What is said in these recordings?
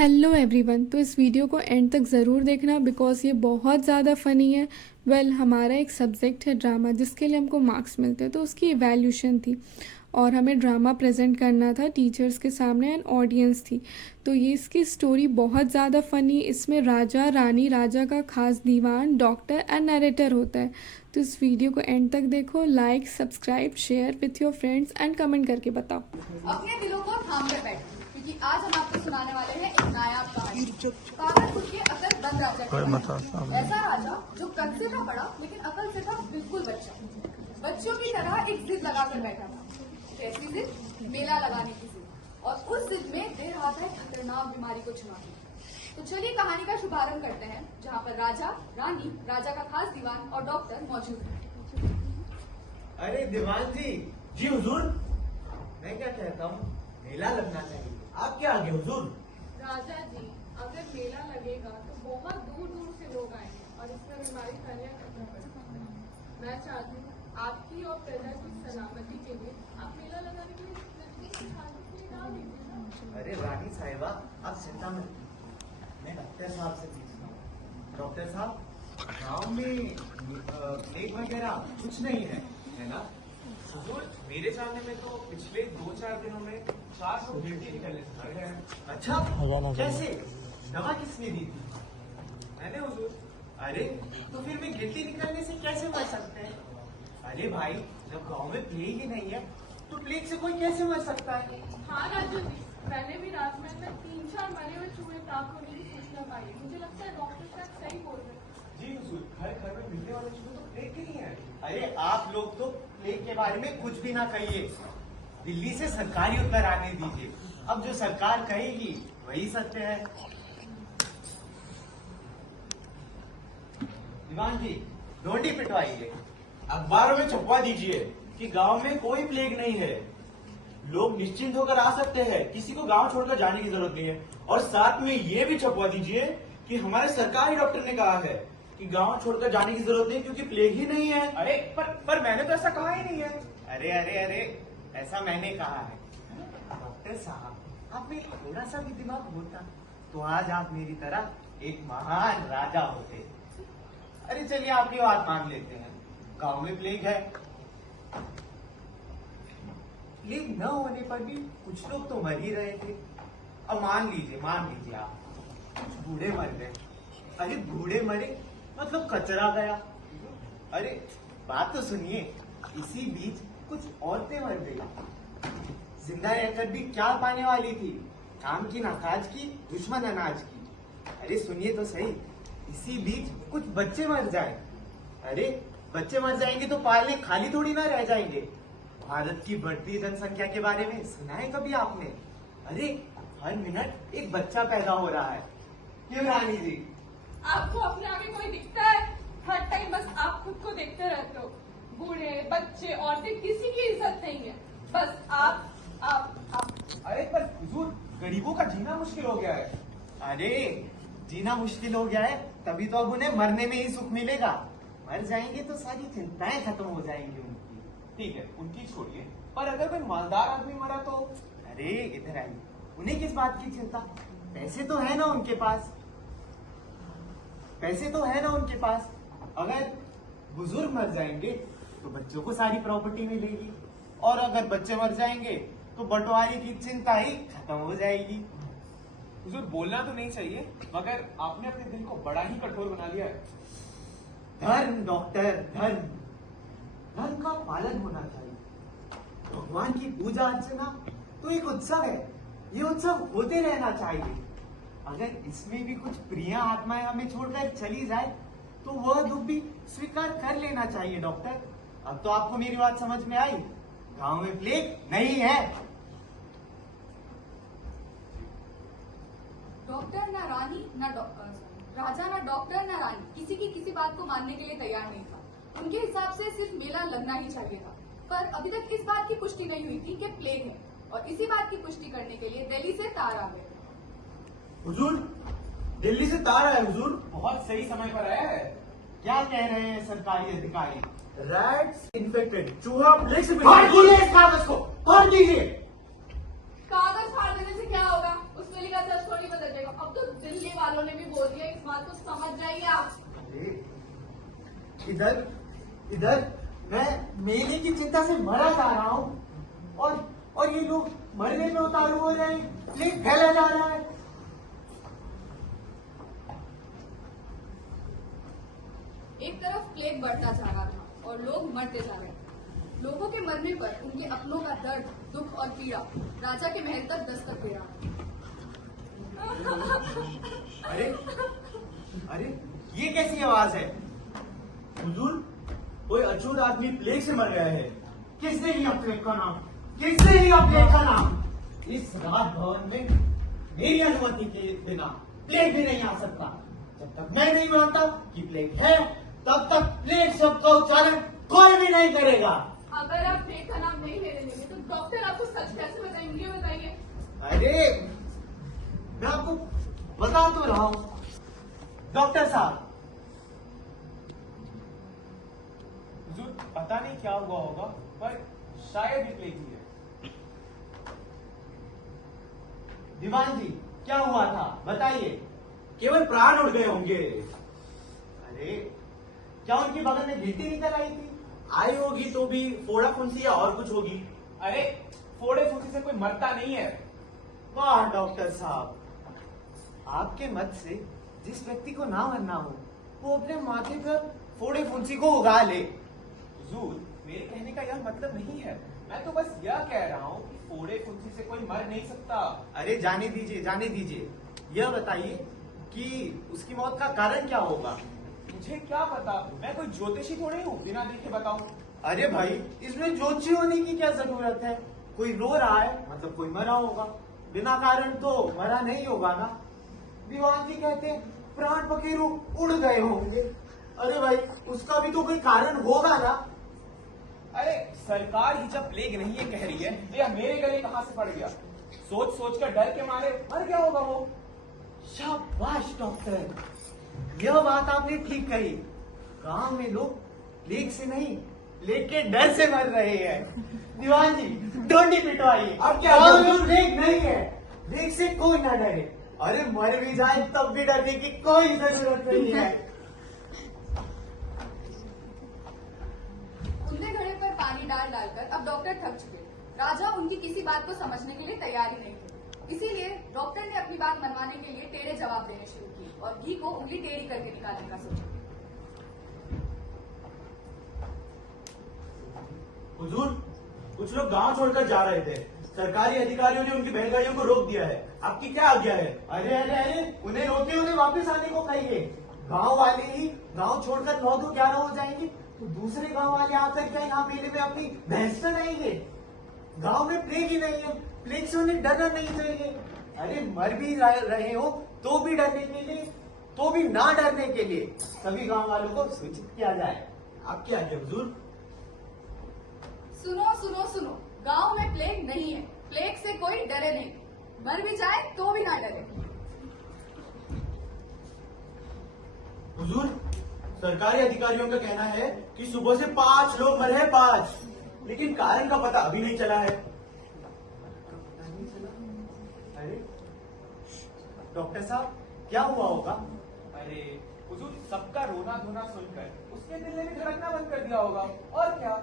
Hello everyone. तो इस video को एंड तक ज़रूर देखना बिकॉज़ ये बहुत ज़्यादा फ़नी है। हमारा एक सब्जेक्ट है ड्रामा जिसके लिए हमको मार्क्स मिलते हैं, तो उसकी इवैल्यूएशन थी और हमें ड्रामा प्रेजेंट करना था टीचर्स के सामने एंड ऑडियंस थी। तो ये इसकी स्टोरी बहुत ज़्यादा फ़नी। इसमें राजा रानी, राजा का खास दीवान, डॉक्टर एंड नरेटर होता है। तो इस वीडियो को एंड तक देखो। Like, subscribe, share with your friends and comment करके बताओ। अपने दिलों को थाम कर बैठो क्योंकि आज हम आपको सुनाने वाले हैं एक नायाब कहानी। पागल खुद के अकल बंद राजा की। ऐसा राजा जो कद से था बड़ा लेकिन अकल से था बिल्कुल बच्चा। बच्चों की तरह एक जिद लगाकर बैठा था। कैसी जिद? मेला लगाने की जिद। और उस जिद में दे रहा था एक खतरनाक बीमारी को छुड़ाने। तो चलिए कहानी का शुभारंभ करते हैं, जहाँ पर राजा, रानी, राजा का खास दीवान और डॉक्टर मौजूद हैं। अरे दीवान जी। जी हुजूर। मैं क्या कहता हूँ, मेला लगना चाहिए। आप क्या आगे हुजूर? राजा जी, अगर मेला लगेगा तो बहुत दूर दूर से लोग आएंगे और इसमें बीमारी फैलने का खतरा बढ़ेगा। मैं चाहती हूँ आपकी और प्रजा की सलामती के लिए आप मेला लगाने के लिए डाल दीजिए। अरे रानी साहिबा, आप चिंता मत कीजिए, मैं डॉक्टर साहब से पूछता हूँ। डॉक्टर साहब, गाँव में प्लेग वगैरह कुछ नहीं है ना? हुजूर, मेरे जानने में तो पिछले 2-4 दिनों में 400 गिल्टी निकलने से मर गए हैं। अच्छा, कैसे? दवा किसने दी थी? मैंने हुजूर। अरे तो फिर मैं गिल्टी निकलने से कैसे मर सकते हैं? अरे भाई, जब गांव में प्लेग ही नहीं है तो प्लेग से कोई कैसे मर सकता है? हाँ राजू जी, मैंने भी राजमहल में 3-4 मरे हुए चूहे प्राप्त होने की सूचना पाई। मुझे लगता है डॉक्टर साहब सही बोल रहे हैं। जी हुजूर, घर घर में मिलने वाले चूहे तो प्लेग के ही हैं। अरे आप लोग तो प्लेग के बारे में कुछ भी ना कहिए। दिल्ली से सरकारी उत्तर आने दीजिए। अब जो सरकार कहेगी वही सत्य है। दीवान जी, डोंडी पिटवाइए। अखबारों में छपवा दीजिए कि गांव में कोई प्लेग नहीं है। लोग निश्चिंत होकर आ सकते हैं, किसी को गांव छोड़कर जाने की जरूरत नहीं है। और साथ में ये भी छपवा दीजिए कि हमारे सरकारी डॉक्टर ने कहा है कि गांव छोड़कर जाने की जरूरत नहीं क्योंकि प्लेग ही नहीं है। अरे पर मैंने तो ऐसा कहा ही नहीं है। अरे अरे अरे, ऐसा मैंने कहा है। डॉक्टर साहब, आप में थोड़ा सा भी दिमाग होता तो आज आप मेरी तरह एक महान राजा होते। अरे चलिए, आपकी बात मान लेते हैं, गांव में प्लेग है। प्लेग न होने पर भी कुछ लोग तो मर ही रहे थे। अब मान लीजिए आप, कुछ बूढ़े मर गए। अरे बूढ़े मरे मतलब कचरा गया। अरे बात तो सुनिए, इसी बीच कुछ औरतें मर गई। जिंदा रहकर भी क्या पाने वाली थी? काम की ना काज की, दुश्मन अनाज की। अरे सुनिए तो सही, इसी बीच कुछ बच्चे मर जाए। अरे बच्चे मर जाएंगे तो पालने खाली थोड़ी ना रह जाएंगे। भारत की बढ़ती जनसंख्या के बारे में सुना है कभी आपने? अरे हर मिनट एक बच्चा पैदा हो रहा है। क्यों रानी जी? आपको अपने आगे कोई दिखता है? हर टाइम बस आप खुद को देखते रहते हो। बूढ़े, बच्चे, औरतें, किसी की इज्जत नहीं है। बस आप। अरे पर हुजूर, गरीबों का जीना मुश्किल हो गया है। अरे जीना मुश्किल हो गया है तभी तो अब उन्हें मरने में ही सुख मिलेगा। मर जाएंगे तो सारी चिंताएं खत्म हो जाएंगी उनकी। ठीक है, उनकी छोड़िए, पर अगर कोई मालदार आदमी मरा तो? अरे इधर आइए, उन्हें किस बात की चिंता? पैसे तो है ना उनके पास। अगर बुजुर्ग मर जाएंगे तो बच्चों को सारी प्रॉपर्टी मिलेगी, और अगर बच्चे मर जाएंगे तो बंटवारे की चिंता ही खत्म हो जाएगी। हुजूर, बोलना तो नहीं चाहिए, मगर आपने अपने दिल को बड़ा ही कठोर बना लिया है। धर्म डॉक्टर, धर्म का पालन होना चाहिए। भगवान की पूजा अर्चना तो एक उत्सव है, ये उत्सव होते रहना चाहिए। अगर इसमें भी कुछ प्रिय आत्माएं हमें छोड़कर चली जाए तो वह दुख भी स्वीकार कर लेना चाहिए। डॉक्टर, अब तो आपको मेरी बात समझ में आई। गांव में प्लेग नहीं है। डॉक्टर ना रानी ना राजा ना डॉक्टर ना रानी किसी बात को मानने के लिए तैयार नहीं था। उनके हिसाब से सिर्फ मेला लगना ही चाहिए था। पर अभी तक इस बात की पुष्टि नहीं हुई थी कि प्लेग है, और इसी बात की पुष्टि करने के लिए दिल्ली से तार आ गए। हुजूर, दिल्ली से तार आया हुजूर। बहुत सही समय पर आया है। क्या कह रहे हैं सरकारी अधिकारी? रैट्स इन्फेक्टेड, चूहा प्लेग से फाड़ दीजिए इस कागज को, फाड़ दीजिए। कागज फाड़ देने से क्या होगा? उसमें लिखा सच थोड़ी बदल जाएगा। इधर इधर मैं मेले की चिंता से मरा जा रहा हूँ और ये लोग मरने में उतारू हो रहे हैं, प्लेग फैला जा रहा है। एक तरफ प्लेग बढ़ता जा रहा था और लोग मरते जा रहे थे। लोगों के मरने पर उनके अपनों का दर्द, दुख और पीड़ा राजा के महल तक दस्तक दे रहा अरे अरे ये कैसी आवाज है? हुजूर, कोई अछूत आदमी प्लेग से मर गया है। किसने लिया प्लेग का नाम? किसने लिया प्लेग का नाम? इस राजभवन में मेरी अनुमति के बिना प्लेग भी नहीं आ सकता। जब तक मैं नहीं मानता कि प्लेग है, तब तक प्लेग शब्द का उच्चारण कोई भी नहीं करेगा। अगर आप प्लेग का नाम नहीं लेने देंगे तो डॉक्टर आपको सच कैसे बताएंगे, ये बताइए। अरे मैं आपको बता तो रहा हूं डॉक्टर साहब। हुजूर, पता नहीं क्या हुआ होगा, पर शायद ये प्लेग ही है। दीवान जी, क्या हुआ था बताइए। केवल प्राण उड़ गए होंगे। अरे क्या उनकी बगल में गिल्टी निकल आई थी? आई होगी तो भी फोड़ा फुंसी या और कुछ होगी। अरे फोड़े फुंसी से कोई मरता नहीं है। वाह डॉक्टर साहब, आपके मत से जिस व्यक्ति को ना मरना हो वो अपने माथे पर फोड़े फुंसी को उगा ले। हुजूर, मेरे कहने का यह मतलब नहीं है। मैं तो बस यह कह रहा हूँ कि फोड़े फुंसी से कोई मर नहीं सकता। अरे जाने दीजिए जाने दीजिए, यह बताइए कि उसकी मौत का कारण क्या होगा? मुझे क्या पता, मैं कोई ज्योतिषी थोड़ी हूँ बिना देखे बताऊं। अरे भाई, इसमें ज्योतिषी होने की क्या जरूरत है? कोई रो रहा है मतलब कोई मरा होगा, बिना कारण तो मरा नहीं होगा ना। दीवान जी कहते हैं प्राण पखेरु उड़ गए होंगे। अरे भाई, उसका भी तो कोई कारण होगा ना। अरे सरकार ही जब प्लेग नहीं है कह रही है, तो यह मेरे गले कहाँ से पड़ गया? सोच सोच कर डर के मारे मर गया होगा वो। शाबाश डॉक्टर, यह बात आपने ठीक कही। गांव में लोग प्लेग से नहीं, प्लेग के डर से मर रहे हैं। दीवान जी, डोंडी पिटवाइए। अब क्या? गांव में प्लेग नहीं है, प्लेग से कोई ना डरे। अरे मर भी जाए तब भी डरने की कोई जरूरत नहीं है। उनके घड़े पर पानी डाल डालकर अब डॉक्टर थक चुके। राजा उनकी किसी बात को समझने के लिए तैयार ही नहीं थे। इसीलिए डॉक्टर ने अपनी बात मनवाने के लिए टेढ़े जवाब देने शुरू किए और घी को उंगली टेढ़ी करके निकालने का सोचा। हुजूर, कुछ लोग गांव छोड़कर जा रहे थे। सरकारी अधिकारियों ने उनकी बैलगाड़ियों को रोक दिया है। आपकी क्या आज्ञा है? अरे अरे अरे, उन्हें रोके, उन्हें वापस आने को कहिए। गांव वाले ही गांव छोड़कर 9-11 हो जाएंगे तो दूसरे गांव वाले आकर क्या यहाँ मेले में अपनी भैंस चराएंगे? गांव में प्लेग ही नहीं है, प्लेग से उन्हें डरना नहीं चाहिए। अरे मर भी रहे हो तो भी डरने के लिए, तो भी ना डरने के लिए सभी गांव वालों को सूचित किया जाए। आपकी आज्ञा हुजूर। सुनो सुनो सुनो, गांव में प्लेग नहीं है, प्लेग से कोई डरे नहीं, मर भी जाए तो भी ना डरे। हुजूर, सरकारी अधिकारियों का कहना है कि सुबह से 5 लोग मरे हैं, 5, लेकिन कारण का पता अभी नहीं चला है। अरे डॉक्टर साहब, क्या हुआ होगा? अरे हुजूर, सबका रोना धोना सुनकर उसके दिल ने भी धड़कना बंद कर दिया होगा, और क्या।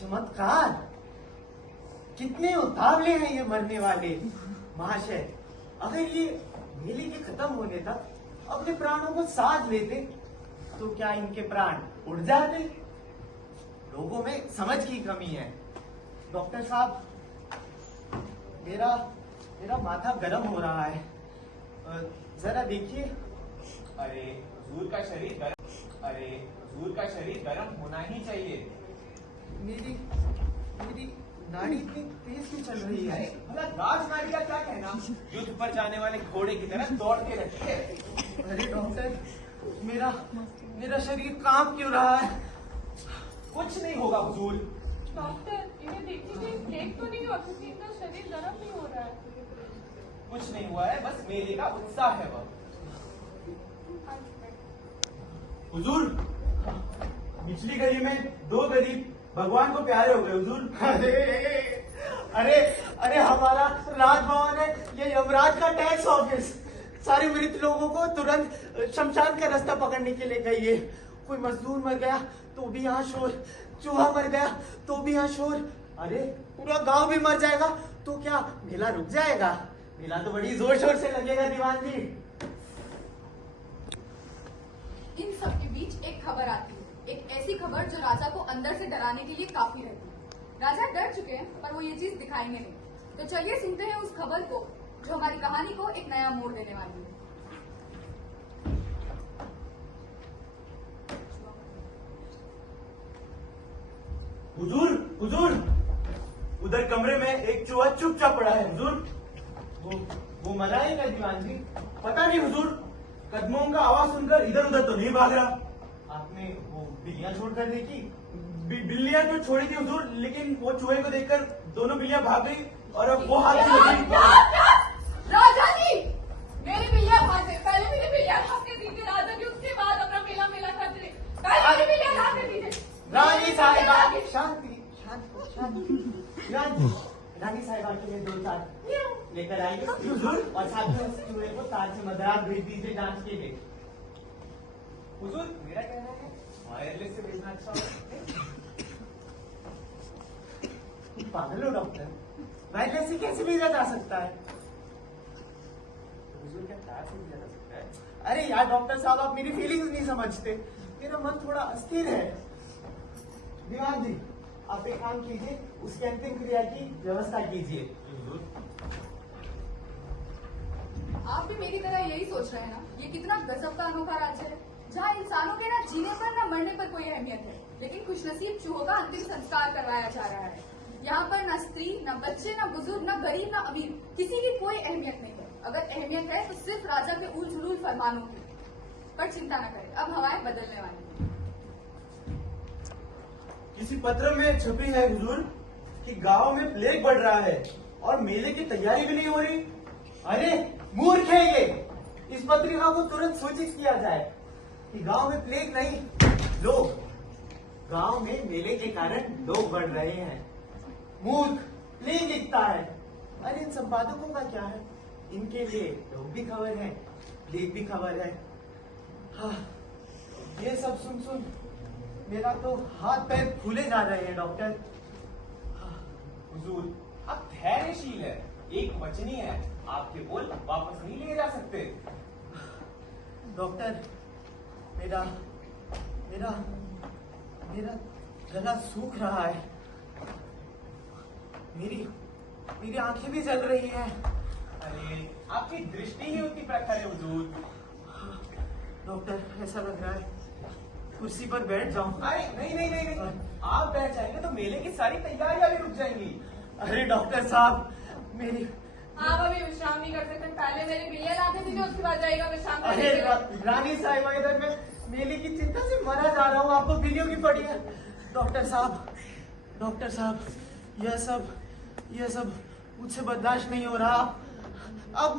चमत्कार! कितने उतावले हैं ये मरने वाले महाशय। अगर ये मेले के खत्म होने तक अपने प्राणों को साथ लेते तो क्या इनके प्राण उड़ जाते? लोगों में समझ की कमी है। डॉक्टर साहब, मेरा माथा गर्म हो रहा है, जरा देखिए। अरे हुजूर का शरीर गर्म होना ही चाहिए। मेरी नाड़ी इतनी तेज क्यों चल रही है? भला राजनारी का क्या कहना? युद्ध पर जाने वाले घोड़े की तरह दौड़ते रहती है। अरे डॉक्टर, मेरा शरीर कांप क्यों रहा है? कुछ नहीं होगा हुजूर। डॉक्टर, इन्हें देखिए कहीं प्लेग तो नहीं हुआ, क्योंकि इनका शरीर गर्म नहीं हो रहा है। कुछ नहीं हुआ है, बस मेले का उत्साह है वह। हुजूर, पिछली गली में 2 गरीब भगवान को प्यारे हो गए हुजूर। अरे अरे हमारा राजभवन है, ये यमराज का टैक्स ऑफिस। सारे मृत लोगों को तुरंत शमशान का रास्ता पकड़ने के लिए कहिए। कोई मजदूर मर गया तो भी यहाँ शोर, चूहा मर गया तो भी यहाँ शोर, अरे पूरा गांव भी मर जाएगा तो क्या मेला रुक जाएगा? मेला तो बड़ी जोर शोर से लगेगा दीवान जी। इन सब के बीच एक खबर आती है, एक ऐसी खबर जो राजा को अंदर से डराने के लिए काफी रहती है। राजा डर चुके हैं पर वो ये चीज दिखाएंगे नहीं। तो चलिए सुनते हैं उस खबर को जो हमारी कहानी को एक नया मोड़ देने वाली है। हुजूर, हुजूर, उधर कमरे में एक चूहा चुपचाप पड़ा है हुजूर। वो मरा है क्या दीवान जी? पता नहीं हुजूर, कदमों का आवाज सुनकर इधर उधर तो नहीं भाग रहा। आपने वो बिल्लियां छोड़कर देखी? बिल्लियां तो छोड़ी थी हुजूर, लेकिन वो चूहे को देखकर दोनों बिल्लियां भाग गई और अब वो हाथ में लगी। राजा जी, मेरी बिल्लियां भाग गई। पहले मेरी बिल्लियां भागने दीजिए राजा जी, उसके बाद अपना मेला मेला करते रहे। पहले मेरी बिल्लियां भागने दीजिए। रानी साहिबा, शांति शांति शांति। रानी साहिबा के लिए 2 तार लेकर आइए और साथ में उस चूहे को तार से मदरास भेज दीजिए जांच के लिए। हुजूर, मेरा कहना है वायरलेस से भेजना अच्छा होगा। पागल हो डॉक्टर, वायरलेस से कैसे भेजा जा सकता है? हुजूर, क्या तार से भेजा जा सकता है? अरे यार डॉक्टर साहब, आप मेरी फीलिंग्स नहीं समझते। मेरा मन थोड़ा अस्थिर है। दीवान जी, आप एक काम कीजिए, उसकी अंतिम क्रिया की व्यवस्था कीजिए। आप भी मेरी तरह यही सोच रहे हैं ना? ये कितना गजब का अनोखा राज्य है जहाँ इंसानों के ना जीने पर ना मरने पर कोई अहमियत है, लेकिन खुशनसीब चूहों का अंतिम संस्कार करवाया जा रहा है। यहाँ पर न स्त्री, न बच्चे, न बुजुर्ग, न गरीब, न अमीर, किसी की कोई अहमियत नहीं है। अगर अहमियत है तो सिर्फ राजा के उल झुलूल फरमानों की। पर चिंता न करें, अब हवाएं बदलने वाली हैं। किसी पत्र में छपी है हुजूर कि गांव में प्लेग बढ़ रहा है और मेले की तैयारी भी नहीं हो रही। अरे मूर्ख है ये! इस पत्रिका को तुरंत सूचित किया जाए कि गांव में प्लेग नहीं, लोग, गांव में मेले के कारण लोग बढ़ रहे हैं। मूर्ख, प्लेग लिखता है। अरे इन संपादकों का क्या है? इनके लिए लोग भी खबर है, प्लेग भी खबर है। हाँ, ये सब सुन सुन मेरा तो हाथ पैर फूले जा रहे हैं डॉक्टर। हुजूर, आप धैर्यशील है, एक वचनी है, आपके बोल वापस नहीं लिए जा सकते। डॉक्टर, मेरा मेरा मेरा गला सूख रहा है। मेरी मेरी आंखें भी जल रही हैं। अरे, आपकी दृष्टि ही उतनी प्रखर है हुजूर। डॉक्टर, ऐसा लग रहा है कुर्सी पर बैठ जाऊं। अरे नहीं नहीं नहीं नहीं, आप बैठ जाएंगे तो मेले की सारी तैयारियां भी रुक जाएंगी। अरे डॉक्टर साहब, मेरी आप अभी विश्राम नहीं कर सकते, पहले मेरी बिल्लियां ला दीजिए, उसके बाद जाएगा विश्राम करने अरे के लिए। रानी साहिबा, इधर मैं मेले की चिंता से मरा जा रहा हूँ, आपको बिलियों की पड़ी है। डॉक्टर साहब, यह सब मुझसे बर्दाश्त नहीं हो रहा। अब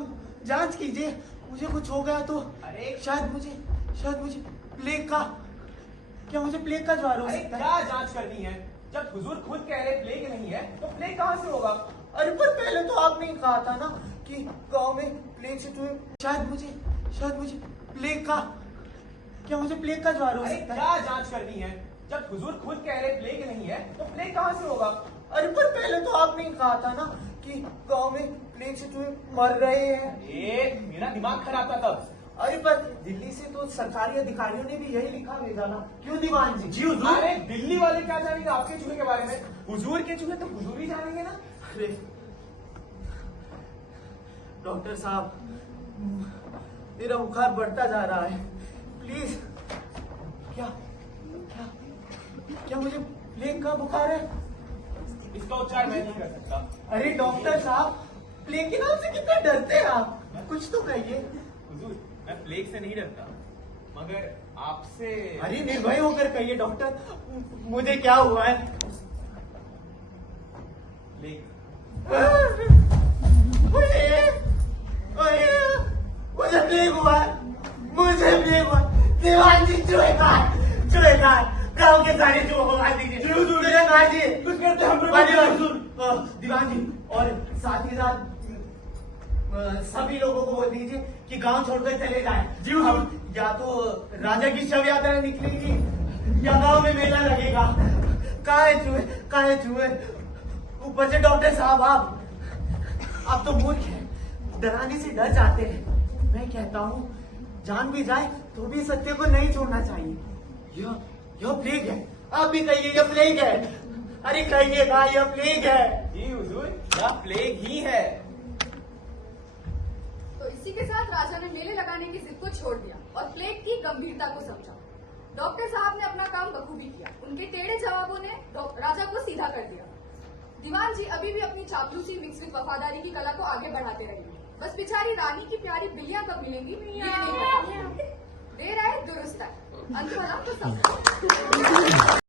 जांच कीजिए, मुझे कुछ हो गया तो अरे शायद मुझे प्लेग का, क्या मुझे प्लेग का ज्वार हो अरे सकता है? क्या जांच करनी है? जब हुजूर खुद कह रहे प्लेग नहीं है तो प्लेग कहाँ से होगा? अरे पर पहले तो आपने ही कहा था ना कि गांव में प्लेग से चूहे, शायद मुझे प्लेग का, क्या मुझे प्लेग का ज्वार हो अरे सकता है? क्या जांच करनी है? जब हुजूर खुद कह रहे प्लेग नहीं है तो प्लेग कहाँ से होगा? अरे पर पहले तो आपने ही कहा था ना कि गांव में प्लेग से चूहे मर रहे हैं। मेरा दिमाग खराब था तब। अरे पर दिल्ली से तो सरकारी अधिकारियों ने भी यही लिखा भेजा ना, क्यों दीवान जी? जी हुजूर। अरे दिल्ली वाले क्या जानेंगे आपके चूहे के बारे में? हुजूर के चूहे तो हुजूर ही जानेंगे ना। अरे डॉक्टर साहब, मेरा बुखार बढ़ता जा रहा है, प्लीज। क्या क्या क्या मुझे प्लेग का बुखार है? इसका उच्चार मैं नहीं कर सकता। अरे डॉक्टर साहब, प्लेग के नाम से कितना डरते हैं आप, कुछ तो कहिए। हुजूर, मैं प्लेग से नहीं डरता, मगर आपसे। अरे निर्भय होकर कहिए डॉक्टर, मुझे क्या हुआ है? प्लेग। मुझे प्लेग हुआ, दीवान जी, चूहेदार, गांव के सारे चूहों को मार दीजिए। चूहेदार जी, कुछ करते हम दीवान जी, और साथ ही साथ सभी लोगों को बोल दीजिए कि गांव छोड़कर चले जाएं। जी हुजूर। या तो राजा की शव यात्रा निकलेगी या गांव में मेला लगेगा। कहाँ है चूहे? ऊपर से डॉक्टर साहब आप तो मूर्ख हैं, डराने से डर जाते हैं। मैं कहता हूँ जान भी जाए तो भी सत्य को नहीं छोड़ना चाहिए। यह प्लेग है। आप भी कहिए यह प्लेग है। अरे कहिएगा यह प्लेग है। जी हुजूर, यह प्लेग ही है। तो इसी के साथ राजा ने मेले लगाने की जिद को छोड़ दिया और प्लेग की गंभीरता को समझा। डॉक्टर साहब ने अपना काम बखूबी किया। उनके टेढ़े जवाबों ने राजा को सीधा कर दिया। दीवान जी अभी भी अपनी चापलूसी मिक्स विद वफादारी की कला को आगे बढ़ाते रहेंगे। बस बेचारी रानी की प्यारी बिल्लियां कब मिलेंगी ये नहीं पता। देर आए दुरुस्त आए। अंत भला तो सब